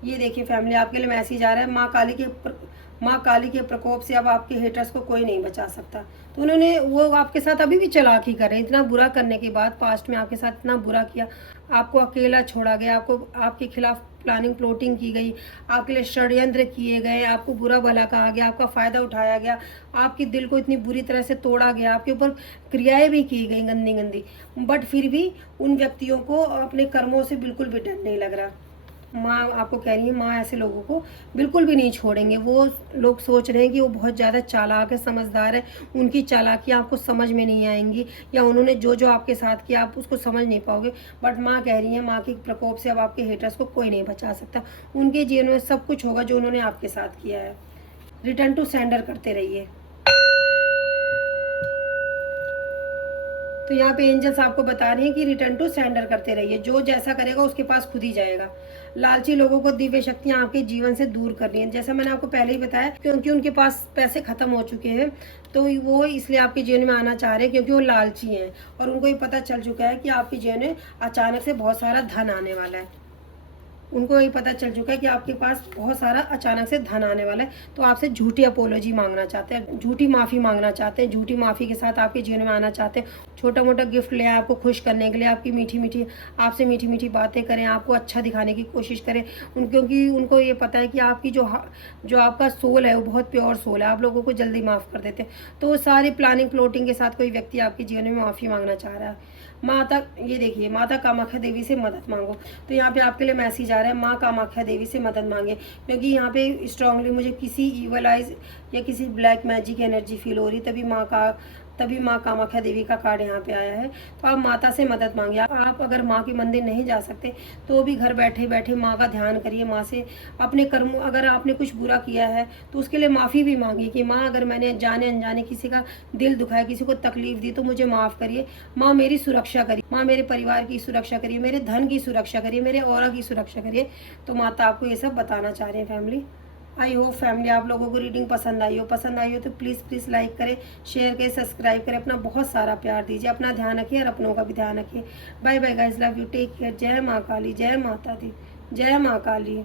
ये देखिए फैमिली, आपके लिए मैसेज आ रहा है माँ काली के प्रकोप से अब आपके हेटर्स को कोई नहीं बचा सकता। तो उन्होंने वो आपके साथ अभी भी चालाकी कर रहे हैं, इतना बुरा करने के बाद, पास्ट में आपके साथ इतना बुरा किया, आपको अकेला छोड़ा गया, आपको आपके खिलाफ प्लानिंग प्लॉटिंग की गई, आपके लिए षड्यंत्र किए गए, आपको बुरा भला कहा गया, आपका फ़ायदा उठाया गया, आपके दिल को इतनी बुरी तरह से तोड़ा गया, आपके ऊपर क्रियाएं भी की गई गंदी गंदी, बट फिर भी उन व्यक्तियों को अपने कर्मों से बिल्कुल भी डर नहीं लग रहा। माँ आपको कह रही है, माँ ऐसे लोगों को बिल्कुल भी नहीं छोड़ेंगे। वो लोग सोच रहे हैं कि वो बहुत ज़्यादा चालाक है, समझदार है, उनकी चालाकियाँ आपको समझ में नहीं आएंगी, या उन्होंने जो जो आपके साथ किया आप उसको समझ नहीं पाओगे। बट माँ कह रही है, माँ के प्रकोप से अब आपके हेटर्स को कोई नहीं बचा सकता। उनके जीवन में सब कुछ होगा जो उन्होंने आपके साथ किया है। रिटर्न टू सेंडर करते रहिए। तो यहाँ पे एंजल्स आपको बता रही हैं कि रिटर्न टू सेंडर करते रहिए, जो जैसा करेगा उसके पास खुद ही जाएगा। लालची लोगों को दिव्य शक्तियाँ आपके जीवन से दूर कर रही हैं, जैसा मैंने आपको पहले ही बताया, क्योंकि उनके पास पैसे खत्म हो चुके हैं, तो वो इसलिए आपके जीवन में आना चाह रहे हैं क्योंकि वो लालची हैं और उनको ये पता चल चुका है कि आपके जीवन में अचानक से बहुत सारा धन आने वाला है। उनको ये पता चल चुका है कि आपके पास बहुत सारा अचानक से धन आने वाला है। तो आपसे झूठी अपोलॉजी मांगना चाहते हैं, झूठी माफ़ी मांगना चाहते हैं, झूठी माफ़ी के साथ आपके जीवन में आना चाहते हैं। छोटा मोटा गिफ्ट ले आए आपको खुश करने के लिए, आपकी आपसे मीठी मीठी बातें करें, आपको अच्छा दिखाने की कोशिश करें। क्योंकि उनको ये पता है कि आपकी जो आपका सोल है वो बहुत प्योर सोल है, आप लोगों को जल्दी माफ़ कर देते हैं। तो सारी प्लानिंग प्लॉटिंग के साथ कोई व्यक्ति आपके जीवन में माफ़ी मांगना चाह रहा है। ये देखिए, माता कामाख्या देवी से मदद मांगो। तो यहाँ पे आपके लिए मैसेज आ रहा है, माँ कामाख्या देवी से मदद मांगे, क्योंकि यहाँ पे स्ट्रांगली मुझे किसी ईवल आइज या किसी ब्लैक मैजिक एनर्जी फील हो रही, तभी माँ कामाख्या देवी का कार्ड यहाँ पे आया है। तो आप माता से मदद मांगिए। आप अगर माँ के मंदिर नहीं जा सकते तो भी घर बैठे बैठे माँ का ध्यान करिए, माँ से अपने कर्म, अगर आपने कुछ बुरा किया है तो उसके लिए माफ़ी भी मांगिए कि माँ अगर मैंने जाने अनजाने किसी का दिल दुखाया, किसी को तकलीफ दी तो मुझे माफ़ करिए। माँ मेरी सुरक्षा करिए, माँ मेरे परिवार की सुरक्षा करिए, मेरे धन की सुरक्षा करिए, मेरे ऑरा की सुरक्षा करिए। तो माता आपको ये सब बताना चाह रही है फैमिली। आई होप फैमिली आप लोगों को रीडिंग पसंद आई हो तो प्लीज़ लाइक करें, शेयर करें, सब्सक्राइब करें, अपना बहुत सारा प्यार दीजिए, अपना ध्यान रखिए और अपनों का भी ध्यान रखिए। Bye bye guys, love you, take care. जय माँ काली, जय माता दी, जय माँ काली।